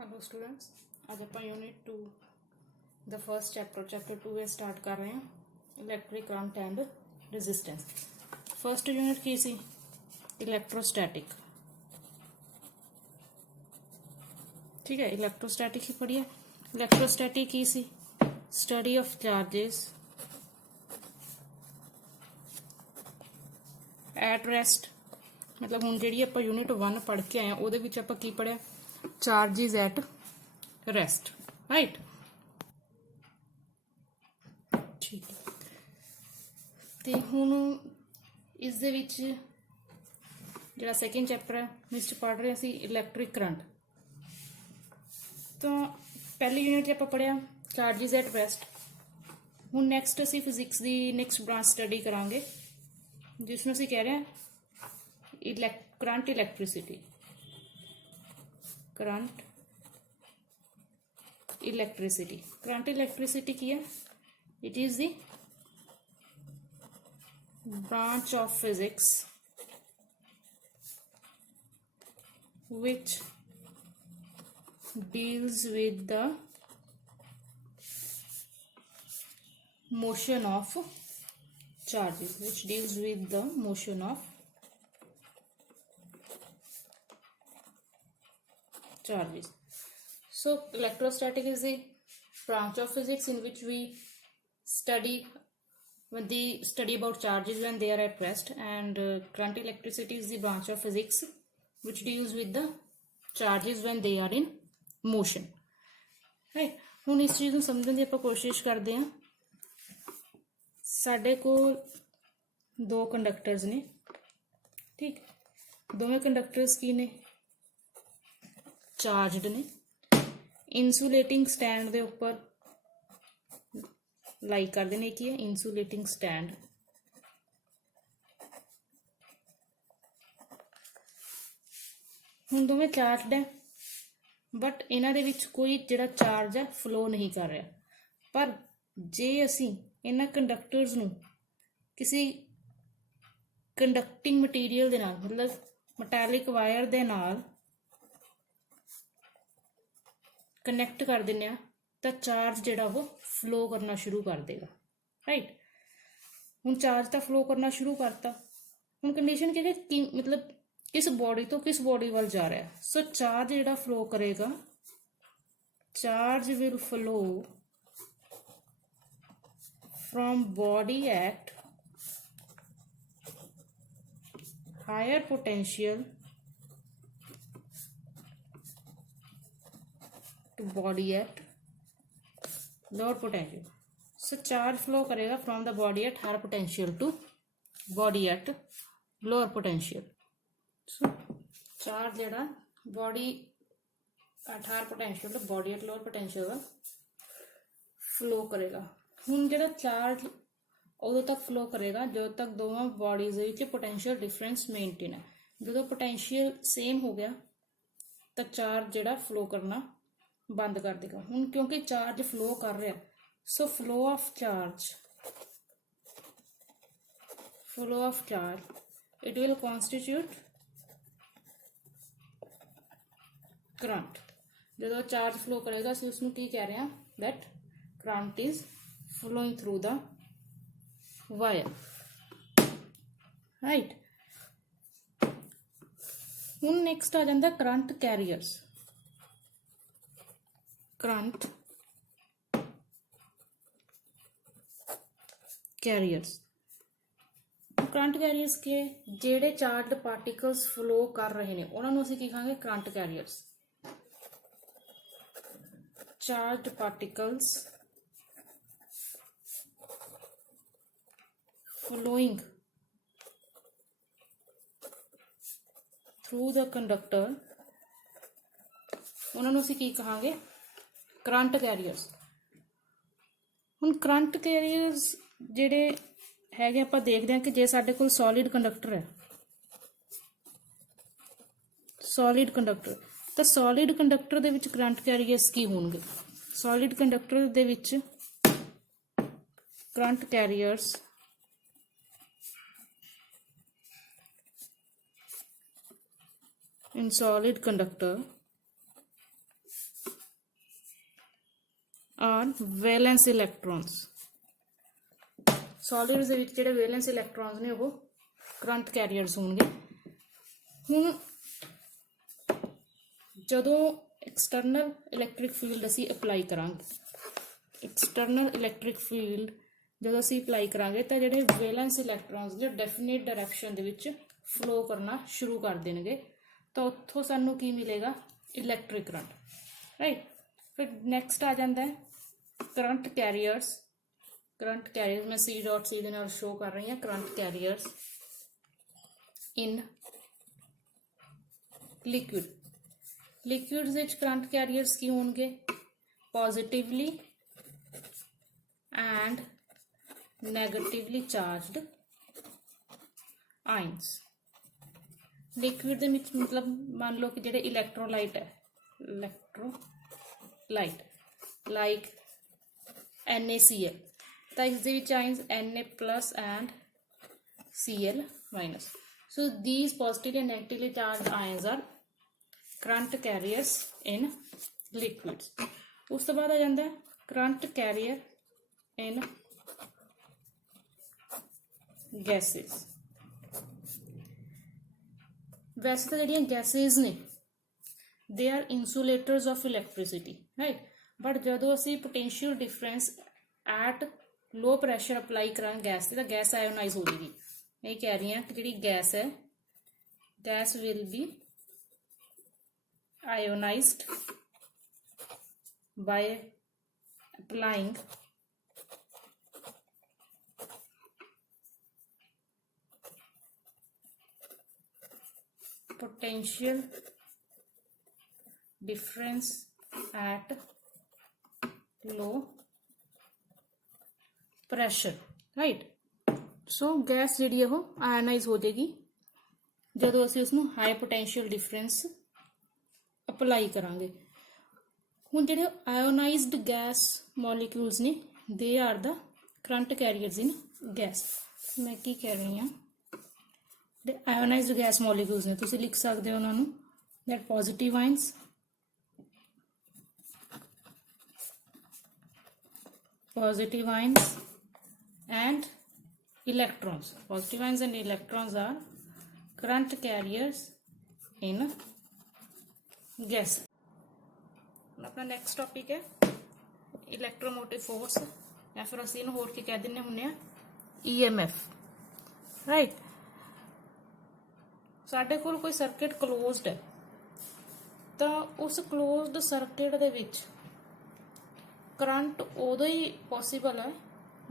Hello students, आज आप unit 2 the first chapter 2 है स्टार्ट कर रहे हैं electric current and resistance. First unit की सी इलैक्ट्रोस्टैटिक। ठीक है, इलैक्ट्रोस्टैटिक ही पढ़िए। इलैक्ट्रोस्टैटिक की सी study of charges at rest. मतलब हुण जिहड़ी आपां यूनिट 1 पढ़ के आए हैं ਉਹਦੇ ਵਿੱਚ ਆਪਾਂ ਕੀ ਪੜਿਆ? Charges at rest, right. ठीक है, तो हुण इस दे विच जिहड़ा सैकेंड चैप्टर है मिस्ट पढ़ रहे सी इलैक्ट्रिक करंट। तो पहली यूनिट आपां पढ़िया चार्जिज एट रेस्ट। हुण नैक्सट असीं फिजिक्स की नैक्सट ब्रांच स्टडी करांगे जिसनूं असीं कह रहे हैं करंट इलैक्ट्रिसिटी। करंट इलैक्ट्रिसिटी की है? It is the branch of physics which deals with the motion of charges, So electrostatic is the branch of physics in which we study about charges when they are at rest, and current electricity is the branch of physics which deals with the charges when they are in motion, right। ਹੁਣ ਇਸ ਚੀਜ਼ ਨੂੰ ਸਮਝਣ ਦੀ ਆਪਾਂ ਕੋਸ਼ਿਸ਼ ਕਰਦੇ ਹਾਂ। ਸਾਡੇ ਕੋਲ ਦੋ ਕੰਡਕਟਰਸ ਨੇ, ਠੀਕ। ਦੋਵੇਂ ਕੰਡਕਟਰਸ ਕੀ ਨੇ? ਚਾਰਜਡ ਨੇ। इंसुलेटिंग स्टैंड दे उपर लाई कर देने की है इंसुलेटिंग स्टैंड। हुण दोवें चार्जड है बट इन्हां दे विच कोई जिहड़ा चार्ज है फ्लो नहीं कर रहा। पर जे असीं इन्हां कंडक्टर्स नूं किसी कंडक्टिंग मटीरियल दे नाल मतलब मैटैलिक वायर दे नाल कनैक्ट कर देने तो चार्ज जिहड़ा वो फ्लो करना शुरू कर देगा, राइट। हुण चार्ज तो फ्लो करना शुरू करता। हुण कंडीशन क्या है कि मतलब किस बॉडी तो किस बॉडी वाल जा रहा है। सो चार्ज जिहड़ा फ्लो करेगा, charge will flow from body at higher potential body at lower potential. So charge flow करेगा from the body at higher potential to body at lower potential. So charge जेड़ा body at higher potential to body at lower potential flow करेगा। हुण जेड़ा charge उदों तक flow करेगा जो तक दोवां बॉडीज विच पोटेंशियल डिफरेंस मेनटेन है। जो पोटेंशियल सेम हो गया तो चार्ज जेड़ा फ्लो करना बंद कर देगा। हुण क्योंकि चार्ज फ्लो कर रहा, so flow of charge it will constitute current. जो चार्ज फ्लो करेगा असीं उसनूं की कह रहे हैं? That current is flowing through the wire, right. हुण नैक्सट आ जांदा करंट कैरियर्स। करंट कैरियर्स के जेड़े चार्ज पार्टिकल्स फ्लो कर रहे हैं उन्होंने असीं की कहांगे? Current carriers. Charge particles flowing through the conductor उन्होंने असीं की कहांगे? Current carriers. हुण करंट कैरियर्स जिहड़े हैगे आपां देखदे हां कि जे साडे कोल सॉलिड कंडक्टर है, सॉलिड कंडक्टर, तो सॉलिड कंडक्टर दे विच करंट कैरियर्स की होणगे? सॉलिड कंडक्टर दे विच current carriers in solid conductor are valence electrons. Solids ਦੇ ਵਿੱਚ ਜਿਹੜੇ ਵੈਲੈਂਸ ਇਲੈਕਟ੍ਰੋਨਸ ਨੇ ਉਹ ਕਰੰਟ ਕੈਰੀਅਰਸ ਹੋਣਗੇ। ਹੁਣ ਜਦੋਂ ਐਕਸਟਰਨਲ ਇਲੈਕਟ੍ਰਿਕ ਫੀਲਡ ਅਸੀਂ ਅਪਲਾਈ ਕਰਾਂਗੇ, ਐਕਸਟਰਨਲ ਇਲੈਕਟ੍ਰਿਕ ਫੀਲਡ ਜਦੋਂ ਅਸੀਂ ਅਪਲਾਈ ਕਰਾਂਗੇ ਤਾਂ ਜਿਹੜੇ ਵੈਲੈਂਸ ਇਲੈਕਟ੍ਰੋਨਸ ਨੇ ਡੈਫੀਨੇਟ ਡਾਇਰੈਕਸ਼ਨ ਦੇ ਵਿੱਚ ਫਲੋ ਕਰਨਾ ਸ਼ੁਰੂ ਕਰ ਦੇਣਗੇ, ਤਾਂ ਉੱਥੋਂ ਸਾਨੂੰ ਕੀ ਮਿਲੇਗਾ? Electric current, right. ਫਿਰ ਨੈਕਸਟ ਆ ਜਾਂਦਾ ਹੈ ਕਰੰਟ ਕੈਰੀਅਰਸ। ਕਰੰਟ ਕੈਰੀਅਰਸ ਮੈਂ C ਡਾਟ C ਦੇ ਨਾਲ ਸ਼ੋ ਕਰ ਰਹੀ ਹਾਂ। Current carriers in liquid. Liquids ਵਿੱਚ ਕਰੰਟ ਕੈਰੀਅਰਸ ਕੀ ਹੋਣਗੇ? Positively and negatively charged ions. Liquid ਦੇ ਵਿੱਚ ਮਤਲਬ ਮੰਨ ਲਓ ਕਿ ਜਿਹੜੇ ਇਲੈਕਟ੍ਰੋਲਾਈਟ ਹੈ, ਇਲੈਕਟ੍ਰੋਲਾਈਟ ਲਾਈਕ NaCl, ਤਾਂ ਇਸ ਦੇ ਵਿੱਚ ions Na+ and Cl-। So these positively and negatively charged ions are current carriers in liquids. ਉਸ ਤੋਂ ਬਾਅਦ ਆ ਜਾਂਦਾ ਹੈ current carrier in gases। ਵੈਸੇ ਤਾਂ ਜਿਹੜੀਆਂ ਗੈਸਿਸ ਨੇ they are insulators of electricity, right? But ਜਦੋਂ ਅਸੀਂ potential difference at low pressure apply ਕਰਾਂਗੇ ਗੈਸ ਤੇ ਤਾਂ ਗੈਸ ਆਇਓਨਾਈਜ਼ ਹੋ ਜਾਏਗੀ। ਮੈਂ ਕਹਿ ਰਹੀ ਹਾਂ ਕਿ ਜਿਹੜੀ ਗੈਸ ਹੈ, gas will be ionized by applying potential difference at low pressure, right? So gas ਜਿਹੜੀ ਉਹ आयनाइज हो जाएगी ਜਦੋਂ ਅਸੀਂ ਉਸਨੂੰ हाई potential difference ਅਪਲਾਈ ਕਰਾਂਗੇ। ਹੁਣ ਜਿਹੜੇ आयोनाइज्ड गैस molecules ਨੇ they are the current carriers in gas। ਮੈਂ ਕੀ ਕਹਿ ਰਹੀ ਹਾਂ? The ionized gas molecules ਨੇ, ਤੁਸੀਂ ਲਿਖ ਸਕਦੇ ਹੋ ਉਹਨਾਂ ਨੂੰ that positive ions and electrons। Positive ions and electrons are current carriers in gas। अपना नेक्स्ट टॉपिक है इलेक्ट्रोमोटिव फोर्स, या फिर ਅਸੀਂ ਇਹਨੂੰ ਹੋਰ ਕੀ ਕਹਿ ਦਿੰਦੇ ਹੁੰਦੇ ਆ? EMF, right. ਸਾਡੇ ਕੋਲ ਕੋਈ ਸਰਕਟ ਕਲੋਜ਼ਡ ਹੈ ਤਾਂ ਉਸ ਕਲੋਜ਼ਡ ਸਰਕਟ ਦੇ ਵਿੱਚ ਕਰੰਟ ਉਦੋਂ ਹੀ ਪੋਸੀਬਲ ਹੈ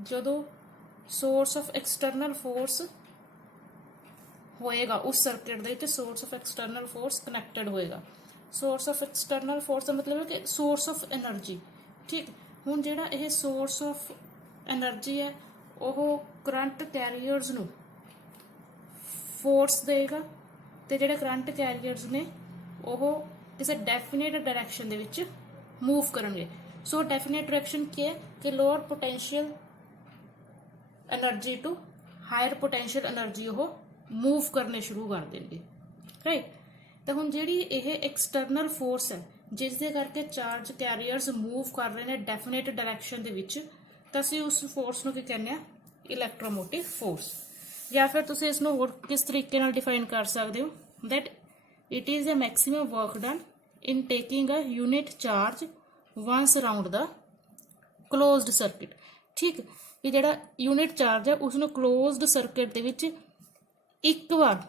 ਜਦੋਂ ਸੋਰਸ ਆਫ ਐਕਸਟਰਨਲ ਫੋਰਸ ਹੋਏਗਾ। ਉਸ ਸਰਕਟ ਦੇ ਵਿੱਚ source of external force connected ਹੋਏਗਾ। ਸੋਰਸ ਆਫ ਐਕਸਟਰਨਲ ਫੋਰਸ ਦਾ ਮਤਲਬ ਹੈ ਕਿ ਸੋਰਸ ਆਫ એનર્ਜੀ, ਠੀਕ। ਹੁਣ ਜਿਹੜਾ ਇਹ ਸੋਰਸ ਆਫ એનર્ਜੀ ਹੈ ਉਹ ਕਰੰਟ ਕੈਰੀਅਰਸ ਨੂੰ ਫੋਰਸ ਦੇਗਾ, ਤੇ ਜਿਹੜੇ ਕਰੰਟ ਕੈਰੀਅਰਸ ਨੇ ਉਹ ਕਿਸੇ ਡੈਫੀਨੇਟ ਡਾਇਰੈਕਸ਼ਨ ਦੇ ਵਿੱਚ ਮੂਵ ਕਰਨਗੇ। ਸੋ ਡੈਫੀਨੇਟ ਡਾਇਰੈਕਸ਼ਨ ਕੀ ਹੈ ਕਿ lower potential energy to higher potential energy ਉਹ ਮੂਵ ਕਰਨੇ ਸ਼ੁਰੂ ਕਰ ਦੇਣਗੇ, ਰਾਈਟ। ਤਾਂ ਹੁਣ ਜਿਹੜੀ ਇਹ ਐਕਸਟਰਨਲ ਫੋਰਸ ਹੈ ਜਿਸ ਦੇ ਕਰਕੇ ਚਾਰਜ ਕੈਰੀਅਰਸ ਮੂਵ ਕਰ ਰਹੇ ਨੇ ਡੈਫੀਨੇਟ ਡਾਇਰੈਕਸ਼ਨ ਦੇ ਵਿੱਚ, ਤਾਂ ਅਸੀਂ ਉਸ ਫੋਰਸ ਨੂੰ ਕੀ ਕਹਿੰਦੇ ਆ? ਇਲੈਕਟ੍ਰੋਮੋਟਿਵ ਫੋਰਸ। ਜਾਂ ਫਿਰ ਤੁਸੀਂ ਇਸ ਨੂੰ ਹੋਰ ਕਿਸ ਤਰੀਕੇ ਨਾਲ ਡਿਫਾਈਨ ਕਰ ਸਕਦੇ ਹੋ? that it is a maximum work done in taking a unit charge once around the closed circuit। ਠੀਕ, ਇਹ ਜਿਹੜਾ ਯੂਨਿਟ ਚਾਰਜ ਹੈ ਉਸ ਨੂੰ ਕਲੋਜ਼ਡ ਸਰਕਟ ਦੇ ਵਿੱਚ ਇੱਕ ਵਾਰ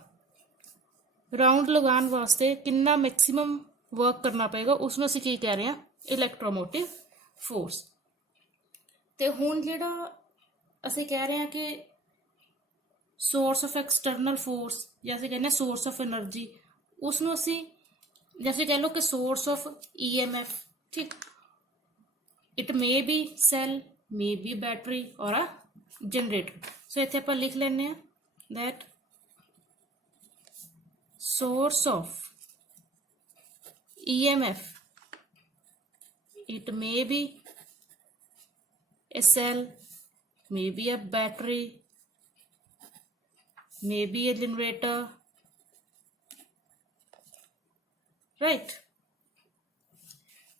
ਰਾਉਂਡ ਲਗਾਉਣ ਵਾਸਤੇ ਕਿੰਨਾ ਮੈਕਸਿਮਮ ਵਰਕ ਕਰਨਾ ਪਏਗਾ, ਉਸ ਨੂੰ ਅਸੀਂ ਕੀ ਕਹਿ ਰਹੇ ਹਾਂ? ਇਲੈਕਟ੍ਰੋਮੋਟਿਵ ਫੋਰਸ। ਤੇ ਹੁਣ ਜਿਹੜਾ ਅਸੀਂ ਕਹਿ ਰਹੇ ਹਾਂ ਕਿ ਸੋਰਸ ਆਫ ਐਕਸਟਰਨਲ ਫੋਰਸ, ਜਾਂ ਅਸੀਂ ਕਹਿੰਦੇ ਸੋਰਸ ਆਫ એનર્ਜੀ, ਉਸ ਨੂੰ ਅਸੀਂ ਜੈਸੇ ਕਹਿ ਲਓ ਕਿ ਸੋਰਸ ਆਫ EMF, ਠੀਕ। It may be cell, may be battery ਔਰ ਅ ਜਨਰੇਟਰ। ਸੋ ਇੱਥੇ ਆਪਾਂ ਲਿਖ ਲੈਂਦੇ ਹਾਂ that source of EMF, it may be a cell, may be a battery, may be a generator, right।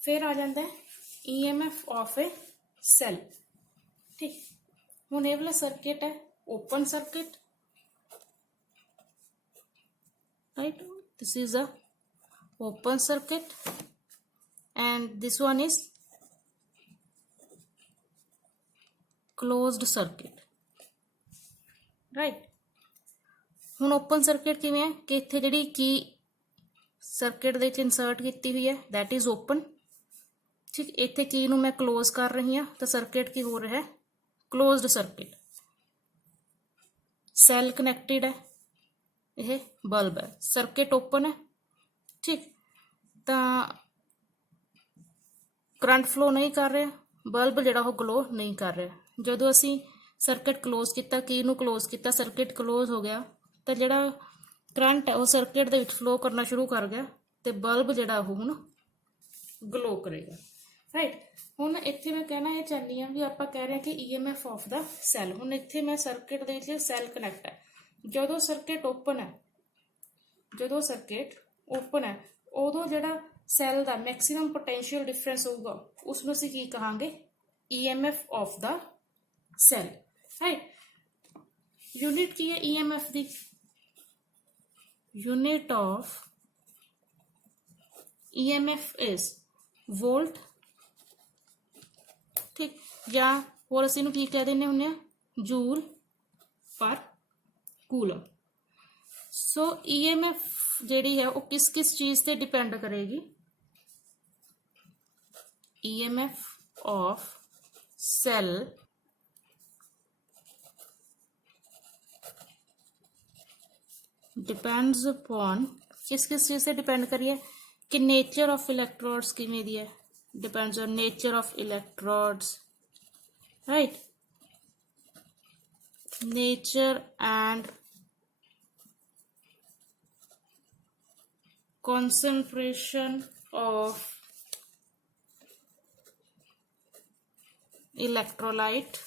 फिर आ जाता है EMF ऑफ ए सेल। ठीक, हुण ये वाला सर्किट है open circuit, right, this is a open circuit and this one is closed circuit, right। ਹੁਣ open circuit किवें है कि इत्थे जिहड़ी की सर्किट दे विच इंसर्ट कीती हुई है दैट इज ओपन। ठीक, इत्थे की नूं मैं क्लोज कर रही हाँ तो सर्किट की हो रहा है क्लोज्ड सर्किट। सैल कनैक्टेड है, यह बल्ब है, सर्किट ओपन है। ठीक, तो करंट फ्लो नहीं कर रहा, बल्ब जिहड़ा वो ग्लो नहीं कर रहा। जदों असी सर्किट क्लोज किया, की नूं क्लोज किया, सर्किट क्लोज हो गया तो जिहड़ा करंट है वो सर्किट दे विच फ्लो करना शुरू कर गया तो बल्ब जिहड़ा वो हुण ग्लो करेगा, राइट। हुण इत्थे मैं कहना ये चाहनी हाँ भी आपां कह रहे हैं कि EMF ऑफ द सैल। हुण इत्थे मैं सर्किट दे विच सैल कनैक्ट है, जदों सर्किट ओपन है, जदों सर्किट ओपन है उदों जिहड़ा सैल का मैक्सीमम पोटेंशियल डिफरेंस होगा उसनूं असीं की कहांगे EMF of the cell, right. Unit की है EMF दी, unit of EMF is volt. ठीक, या होर असीं नूं की कह दिंदे हुंदे आ joule per coulomb. So EMF जिहड़ी है वो किस किस चीज़ ते डिपेंड करेगी, EMF of cell depends upon, किस किस चीज़ से डिपेंड करिए कि नेचर ऑफ इलेक्ट्रोड्स किवें दी है, depends on nature of electrodes, right, nature and concentration of electrolyte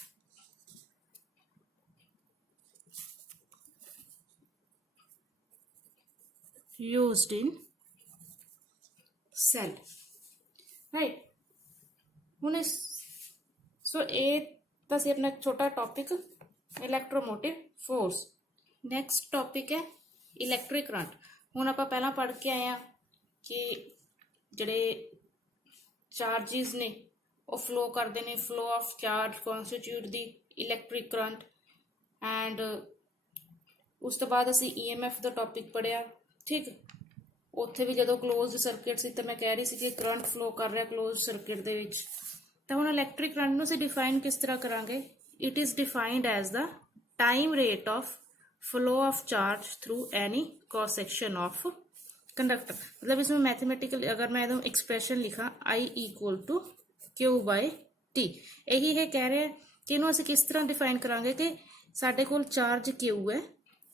used in cell, right। हुण इस सो ये तो सी अपना छोटा टॉपिक इलैक्ट्रोमोटिव फोर्स। नैक्सट टॉपिक है इलैक्ट्रिक करंट। हुण आपां पहलां पढ़ के आए हैं कि जिहड़े चार्जिज ने वो फ्लो करते हैं, flow of charge constitute the electric current. And उस तो बाद असी EMF का टॉपिक पढ़िया। ठीक, उत्थे भी जदों क्लोज सर्किट सी तो मैं कह रही सी कि करंट फ्लो कर रहा क्लोज सर्किट दे विच। तो हुण इलैक्ट्रिक करंट नूं असीं डिफाइन किस तरह करांगे, it is defined as the time rate of flow of charge through any cross section of conductor. मतलब इसमें मैथमेटिकल अगर मैं एकदम एक्सप्रैशन लिखा I इक्वल टू Q/T, यही है कह रहे हैं कि इन्हों असीं किस तरह डिफाइन करांगे कि साडे कोल चार्ज Q है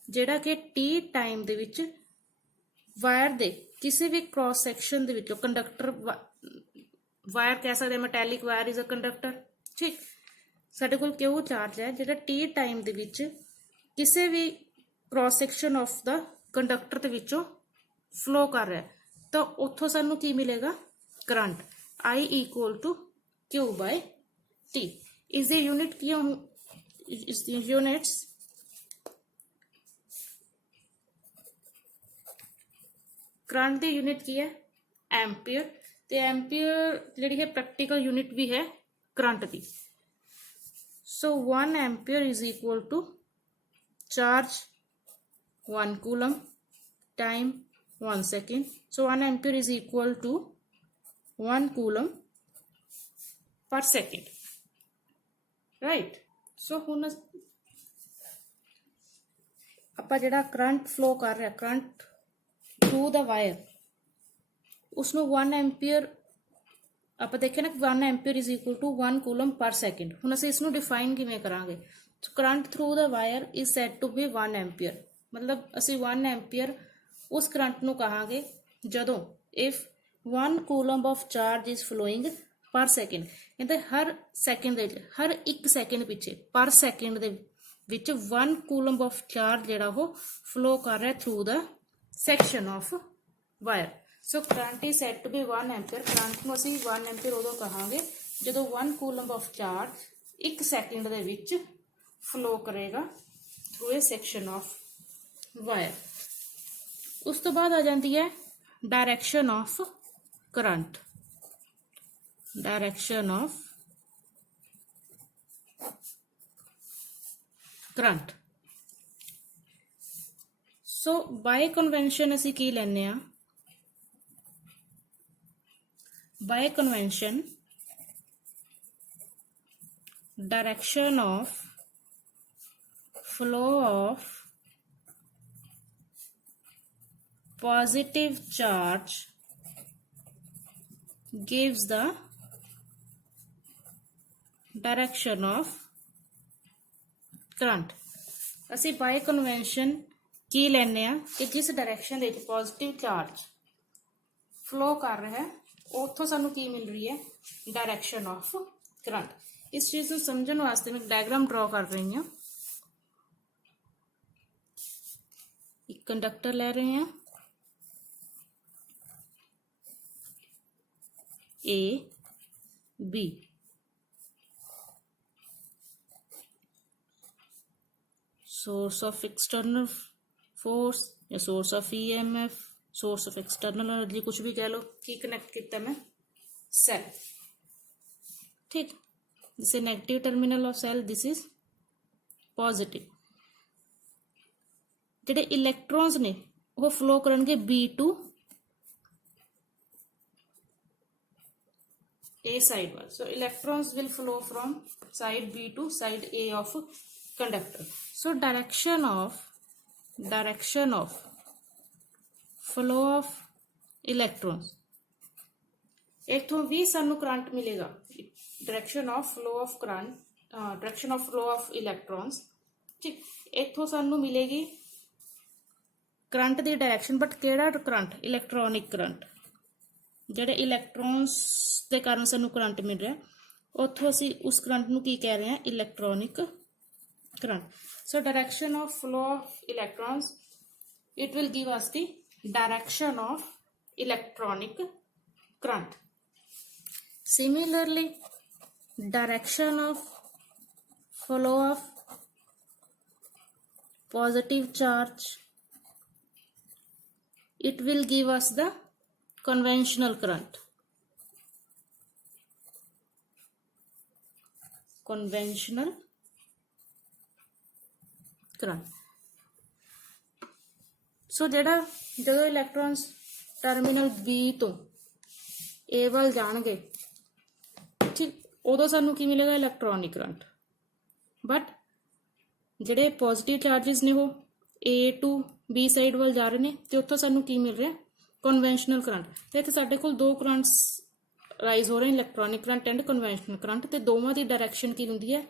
जिहड़ा कि T टाइम दे विच वायर दे किसी भी क्रॉस सैक्शन दे विचों कंडक्टर वायर कह सकते मैटैलिक वायर इज अ कंडक्टर। ठीक, साडे कोल Q चार्ज है जिहड़ा T टाइम दे विच किसी भी cross section of the conductor दे विचों फ्लो कर रहा है, तो उत्थों सानू की मिलेगा current I equal to Q/T। इस यूनिट की यूनिट्स करंट की यूनिट की है एम्पीयर, तो एम्पीयर जिहड़ी है प्रैक्टिकल यूनिट भी है करंट की। So 1 ampere is equal to charge 1 coulomb time 1 second. So 1 ampere is equal to 1 coulomb per second, right। So हुण आपां जिहड़ा करंट फ्लो कर रहा करंट थ्रू द वायर उसनूं 1 एम्पीयर आपां देखें ना 1 ampere is equal to 1 coulomb per second. हुण असीं इसनूं डिफाइन किवें करांगे, current through the wire is said to be 1 ampere. मतलब असीं 1 एम्पीयर उस करंट नूं कहांगे जदों if 1 coulomb of charge is flowing per second. कहते हर सैकेंड दे विच हर 1 सैकेंड पिछे पर सैकेंड दे विच 1 कूलम ऑफ चार्ज जिहड़ा वो फ्लो कर रहा through the section of wire. So current is said to be 1 ampere. Current ਨੂੰ ਅਸੀਂ 1 ਐਂਪੀਅਰ ਉਦੋਂ ਕਹਾਂਗੇ ਜਦੋਂ 1 ਕੂਲਮ ਆਫ ਚਾਰਜ 1 ਸੈਕਿੰਡ ਦੇ ਵਿੱਚ ਫਲੋ ਕਰੇਗਾ through a section of wire. ਉਸ ਤੋਂ ਬਾਅਦ ਆ ਜਾਂਦੀ ਹੈ direction of current. Direction of current. So by convention असी की लैने आ, by convention direction of flow of positive charge gives the direction of current. ਅਸੀਂ ਬਾय ਕਨਵੈਂਸ਼ਨ ਕੀ ਲੈਨੇ ਆ ਕਿ ਜਿਸ ਡਾਇਰੈਕਸ਼ਨ ਦੇ ਵਿੱਚ ਪੋਜ਼ਿਟਿਵ ਚਾਰਜ ਫਲੋ ਕਰ ਰਿਹਾ ਹੈ ਉੱਥੋਂ ਸਾਨੂੰ ਕੀ ਮਿਲ ਰਹੀ ਹੈ, ਡਾਇਰੈਕਸ਼ਨ ਆਫ ਕਰੰਟ। ਇਸ ਚੀਜ਼ ਨੂੰ ਸਮਝਣ ਵਾਸਤੇ ਮੈਂ ਡਾਇਗਰਾਮ ਡਰਾ ਕਰ ਰਹੀ ਹਾਂ। ਇੱਕ ਕੰਡਕਟਰ ਲੈ ਰਹੇ ਹਾਂ A B, source of external force या source of EMF, source of external energy, कुछ भी कह लो। की कनेक्ट किया मैं सेल, ठीक। This is negative terminal of cell, this is positive. जेडे इलैक्ट्रॉन्स ने वो फ्लो करनगे B टू A side वाल। So electrons will flow from side B to side A of conductor. So direction of flow of electrons, इथों भी सानू current मिलेगा। Direction of flow of current, direction of flow of electrons, ठीक। इथों सानू मिलेगी current दी डायरेक्शन, बट केड़ा करंट, इलैक्ट्रॉनिक करंट। ਜਿਹੜੇ ਇਲੈਕਟ੍ਰॉन्स ਦੇ ਕਾਰਨ ਸਾਨੂੰ ਕਰੰਟ ਮਿਲ ਰਿਹਾ ਉੱਥੋਂ ਅਸੀਂ ਉਸ ਕਰੰਟ ਨੂੰ ਕੀ ਕਹਿ ਰਹੇ ਹਾਂ, electronic current. So direction of flow of electrons, it will give us the direction of electronic current. Similarly direction of flow of positive charge, it will give us the conventional current, conventional current। So जेड़ा जो electrons terminal B तो A वाल जाणगे, ठीक, उदों सानू की मिलेगा, electronic current. But जेड़े पॉजिटिव चार्जिस ने वो A टू B साइड वाल जा रहे हैं तो उत्थों सानू की मिल रहा है, कन्वेंशनल करंट। तो इत्थे साडे कोल दो करंट्स राइज हो रहे हैं, electronic current and conventional current. तो दोवां दी डायरेक्शन की हुंदी है,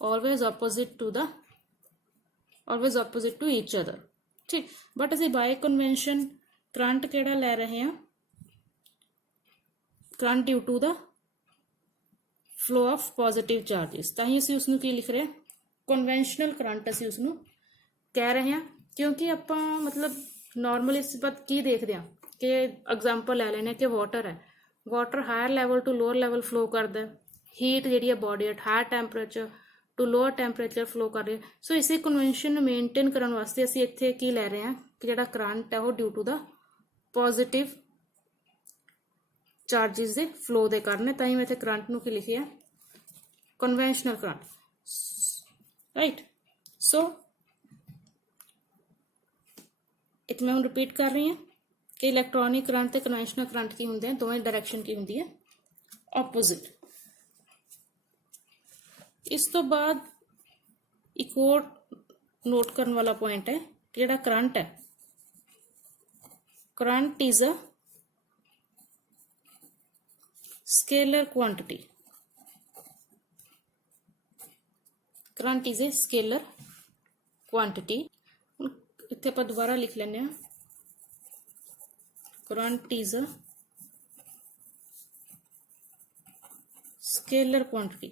always opposite to each other, ठीक। बट असीं बाय कन्वेंशन करंट किहड़ा लै रहे हैं, current due to the flow of positive charges. तां ही असीं उसनूं की लिख रहे हैं, कन्वेंशनल करंट असीं उसनूं कह रहे हैं। क्योंकि आपां मतलब नॉर्मली इस बात की देखते हैं कि एग्जाम्पल लै लेने कि वाटर है, water higher level to lower level flow करता है। हीट जी body at higher temperature to lower temperature flow कर रही है। सो इसी कन्वेंशन मेनटेन करने वास्ते असीं इत्थे की लै रहे हैं कि जिहड़ा करंट है वो due to the positive charges दे फ्लो दे कारण। तां ही मैं इत्थे करंट नूं की लिखिया, कन्वेंशनल करंट, राइट। सो इत्थे मैं हुण रिपीट कर रही हूँ कि इलैक्ट्रॉनिक करंट ते कन्वेंशनल करंट की हुंदे हैं, दोवें डायरेक्शन की हुंदी है ऑपोजिट। इस तो बाद एक और नोट करने वाला पॉइंट है कि जिहड़ा करंट है, current is a scalar quantity, current is a scalar quantity. इत्थे आपां दोबारा लिख लैंदे हां, current is a scalar quantity.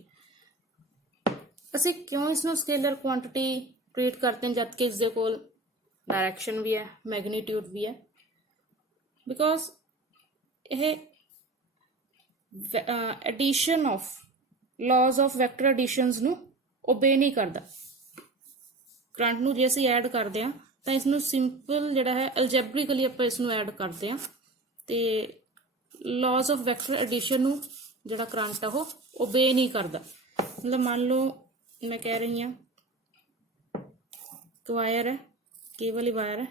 ਅਸੀਂ क्यों इसनों स्केलर क्वांटिटी ट्रीट करते हैं जबकि इसके कोल डायरेक्शन भी है, मैग्नीट्यूड भी है? बिकॉज ਇਹ addition of laws of vector additions ਨੂੰ ਓਬੇ ਨਹੀਂ ਕਰਦਾ। ਕਰੰਟ ਨੂੰ ਜੇ ਅਸੀਂ ਐਡ ਕਰਦੇ ਹਾਂ ਤਾਂ ਇਸ ਨੂੰ ਸਿੰਪਲ ਜਿਹੜਾ ਹੈ ਅਲਜੈਬਰਿਕਲੀ ਆਪਾਂ ਇਸ ਨੂੰ ਐਡ ਕਰਦੇ ਹਾਂ ਤੇ ਲਾਜ਼ ਆਫ ਵੈਕਟਰ ਐਡੀਸ਼ਨ ਨੂੰ ਜਿਹੜਾ ਕਰੰਟ ਆ ਉਹ ਓਬੇ ਨਹੀਂ ਕਰਦਾ। ਮਤਲਬ ਮੰਨ ਲਓ ਮੈਂ ਕਹਿ ਰਹੀ ਹਾਂ ਵਾयर है, केवल ही वायर है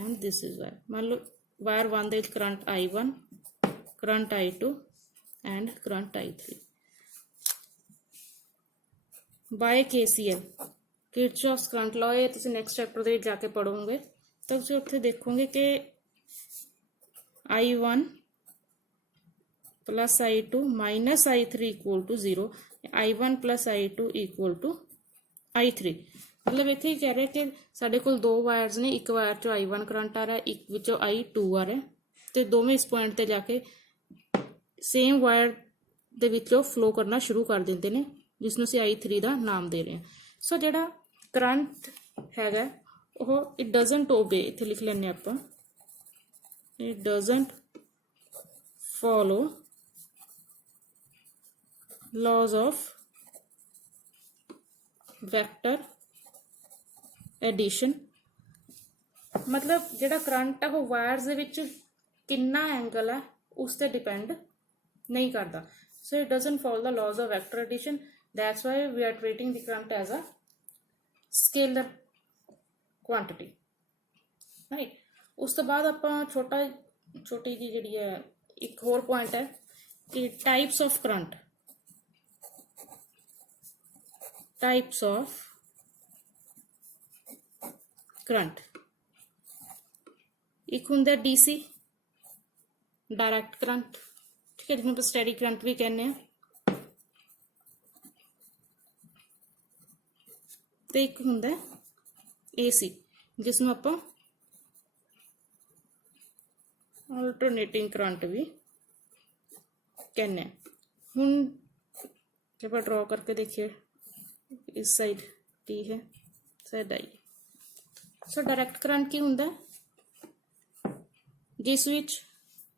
एंड दिस इज वायर। मान लो वायर 1 ਦੇ ਵਿੱਚ current I1, current I2 and current I3 by KCL Kirchhoff's current law. ये तुम नैक्सट चैप्टर ਦੇ ਵਿੱਚ ਜਾ ਕੇ ਪੜੋਗੇ ਤਾਂ ਤੁਸੀਂ ਉੱਥੇ ਦੇਖੋਗੇ ਕਿ I1 plus I2 minus I3 equal to 0, I1 plus I2 equal to I3। मतलब इत्थे कह रहे कि साडे कोल दो वायर्स ने, एक वायर चो I1 करंट आ रहा है, एक विचों I2 आ रहा है ते दोवें इस पॉइंट ते जाके सेम वायर दे विचों फ्लो करना शुरू कर देंदे ने जिसनूं असीं I3 दा नाम दे रहे हैं। सो जिहड़ा करंट हैगा ओह इट डजंट ओबे, इत्थे लिख लैंदे आपां it doesn't follow laws of vector addition. मतलब जिहड़ा करंट है वो वायर्स दे विच कितना एंगल है उस ते डिपेंड नहीं करता। So it doesn't follow the laws of vector addition, that's why we are treating the current as a scalar quantity, right. उस तो बाद आपां छोटी जी जिहड़ी है एक होर पॉइंट है कि types of current, types of current. एक हुंदा डीसी डायरैक्ट करंट, ठीक है, जिसमें आप स्टैडी करंट भी कहने हैं, ते एक हुंदा एसी जिसमें आप अल्टरनेटिंग करंट भी कहने हैं। हुण जब आप ड्रॉ करके देखिए इस साइड टी है, side I. So direct current की हुंदा जिस विच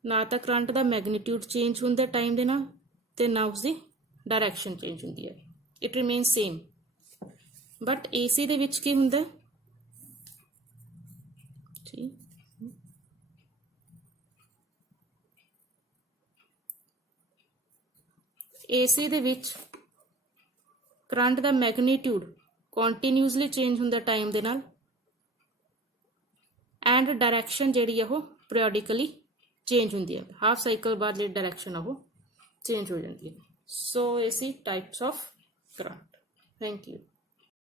ना तो करंट का मैगनीट्यूड चेंज हुंदा टाइम दे नाल ते ना उसकी डायरैक्शन चेंज हुंदी है, it remain same. But AC दे विच की हुंदा एसी दे विच करंट का मैगनीट्यूड कॉन्टीन्यूसली चेंज हुंदा टाइम दे नाल एंड डायरैक्शन जिहड़ी है वो पीरियडिकली चेंज हुंदी है, हाफ साइकिल बाद जिहड़ी डायरैक्शन है वो चेंज हो जाती है। So AC types of current. Thank you.